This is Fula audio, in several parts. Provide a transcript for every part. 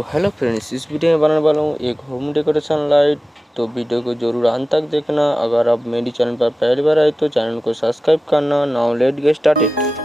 तो hello friends, इस वीडियो में बनाने वाला हूँ एक होम डेकोरेशन लाइट। तो वीडियो को जरूर अंत तक देखना। अगर आप मेरी चैनल पर पहली बार आए तो चैनल को सब्सक्राइब करना। Now let get started.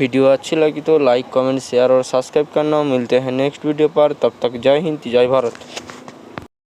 Video अच्छी लगी तो लाइक, कमेंट, शेयर और सब्सक्राइब करना। मिलते हैं नेक्स्ट वीडियो पर। तब तक जय हिंद, जय भारत।